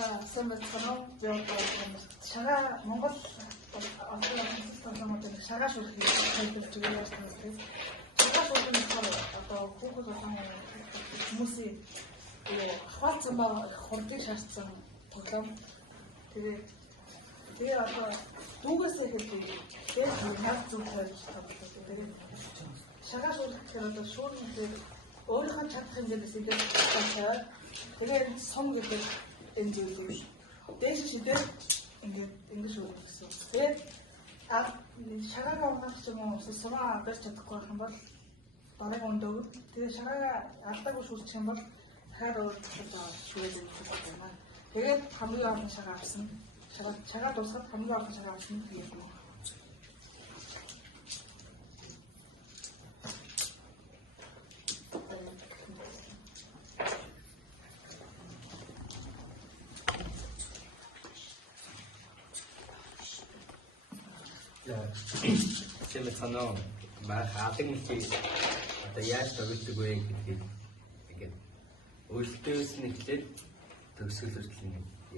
сайн байна уу? Би одоо шагаа Монгол одоо системээр шагаа шүлхийг хэлбэлж өгөөж байна тийм. Шагаа шүлхийг одоо хүүхэд болон хүмүүсийн хаваалцсан ба хурдыг шаардсан тоглоом. Тэгээ одоо дүүгээсээ хэлбэл тэгээд наад зүг тавьж тоглоом. Тэгээд шагаа шүлх гэхээр одоо шүүрнээр өөрийнхөө чадах хэмжээс идэх болтой. Тэгээд сум гэдэг энэ зүйлийг дээш шидэл ингэж өгөх гэсэн. Тэгээд шагаагаа угаах ч юм уу сумаа барьж чадахгүй байх юм бол бараг өндөг. Тэгээд шагаагаа алдаагүй шүүлчих юм бол дахиад өөрчлөлтөө шүүж өгөх юм байна. Тэгээд хамгийн олон шагаа авсан. Шагаа дуусгаад хамгийн олон шагаа авсан гэдэг юм. Чимээ санаа хаадаг мэлхий одоо яаж тогтдог вэ гэдгийг ингээд өөртөөс нь эхлээд төгсгөл хүртэл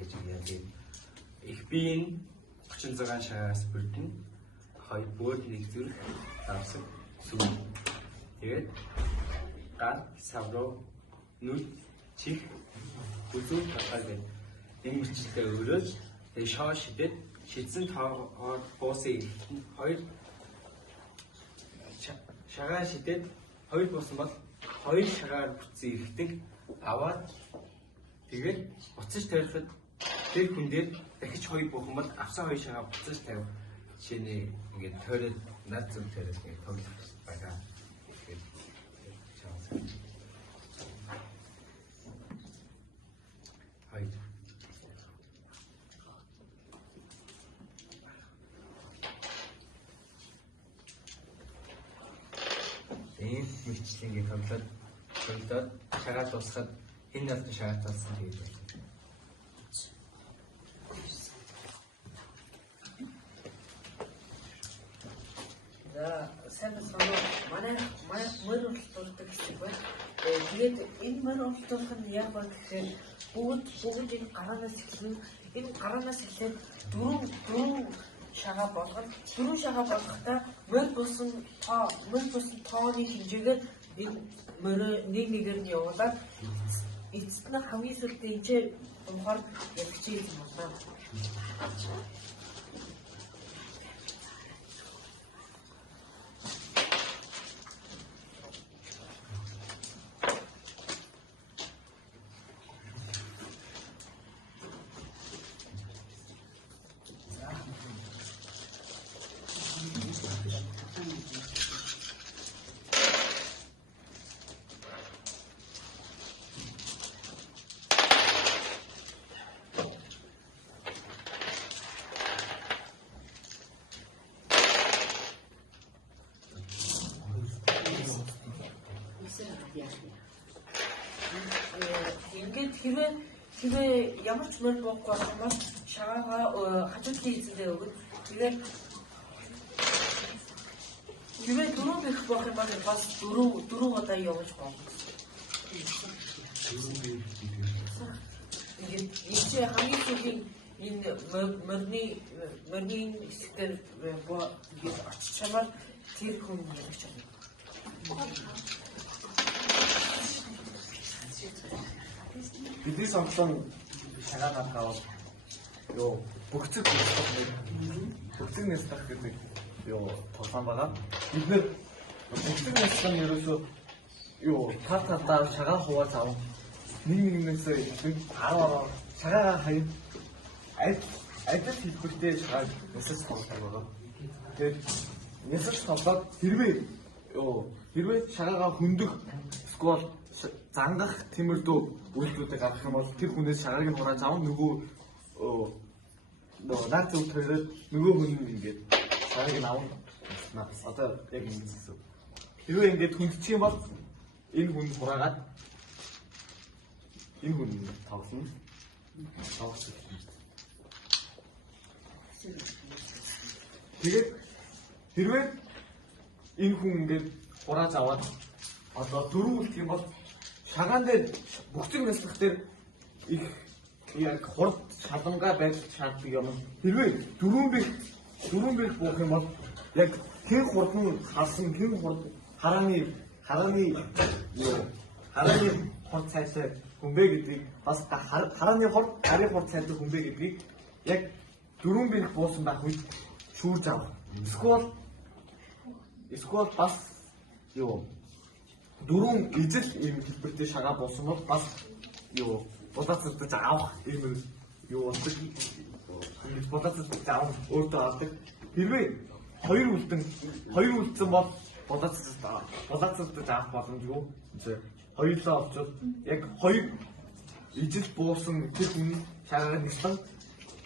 яаж яагаад их биеийн 36 шагаас бүрдэн хоёр бүр нэг зүрх давсаг сүүл тэгээд гал савруу нүд чих үзүү татаад энэ мөчлөө өрөөж тэгээд шоо шидэд шидсэн буусын хоёр шагаа шидэд хоёр буусан бол хоёр шагаар бүтсэн эргэтэг аваад тэгээд буцаж тавихад тэр хүн дээр дахиж хоёр буухан бол авсан хоёр шагаа буцаж тавих жишээний ингээд тойрол над зүг тойрол ингээд тоглох байгаа. Энэ мэтчлэнгийн тоглоод шагаа дуусахад энэ алт шагаа талсан гэж байна. За сайн байна. Манай мөр уралдуулдаг гэсэн байна. Тэгээд энэ мөр уралдуулах нь яг ба гэхээр бүгд энэ гараанаас эхлэн энэ гараанаас эхлээд дөрвөн шагаа болгоод дөрвөн шагаа болгохдоо мөр бусан тооны хэмжээгээр энэ мөрөө нэг нэгээр нь явуулаад эцэст нь хамгийн сүүлдээ энэ ухаар явчих юм байна. Ингээд хэрвээ ямар ч мөр боохгүй байх юм бол шагаагаа хажуудлын эзэндээ өгöd. Тэгээд хэрвээ дөрөв их болох юм бол бас дөрөв удаа явуулж болно. Ингээд энэ хамгийн сүүлийн энэ мөрний хэсгээр очиж чамаар тэр хүн явж байна. Бидний сонгосон шагаа аваад бүгцэг нэстах гэдэг тоглоом байгаа. Бид нэр бүгцэг нэстах нь ерөөсөө тартаа шагаа хувааж авах нэгнээс 10 шагаагаа хаяа адил хэлбэртэй шагааг нэсэж тоглох байгаа. Тэгээд нэсэж тоглоод хэрвээ шагаагаа хөндөх сквал зангах тэмэрдүү үйлдэлүүдийг гаргах юм бол тэр хүнээс шагааг нь хурааж авах нөгөө наад зүг төрөөд нөгөө хүн ингээд шагааг нь авах одоо яг ингэ гэсэн. Хэрвээ ингээд хүндчих юм бол энэ хүн хураагаад энэ хүн тоглоно. Тэгээд хэрвээ энэ хүн ингээд хурааж аваад одоо дөрөв үлдэх юм бол шагаан дээр бүгцэг нэслэх дээр их яг хурд шалангаа байж шаарддаг юм. Хэрвээ дөрвөн бэх буух юм бол яг хэн хурдан харсан хэн хурд харааны хурд цайтай хүмбэ гэдгийг бас харааны хурд ари хурд цайтай хүмбэ гэдгийг яг дөрвөн бэх буусан байх үед шүүрж авах. Эсвэл бас дөрвөн ижил ийм хэлбэртэй шагаа буусан бол бас бодоцолдож авах ийм болдог. Бодоцолдож авах өөртөө авдаг. Хэрвээ хоёр үлдсэн бол бодоцолдож авах боломжгүй. Хоёулаа олчвол яг хоёр ижил буусан тэр хүн шагааг нэслэн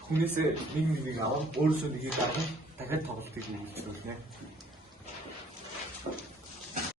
хүнээсээ нэг авах, өөрөөсөө нэгийг авах дахиад тоглолтыг хийх хэрэгтэй.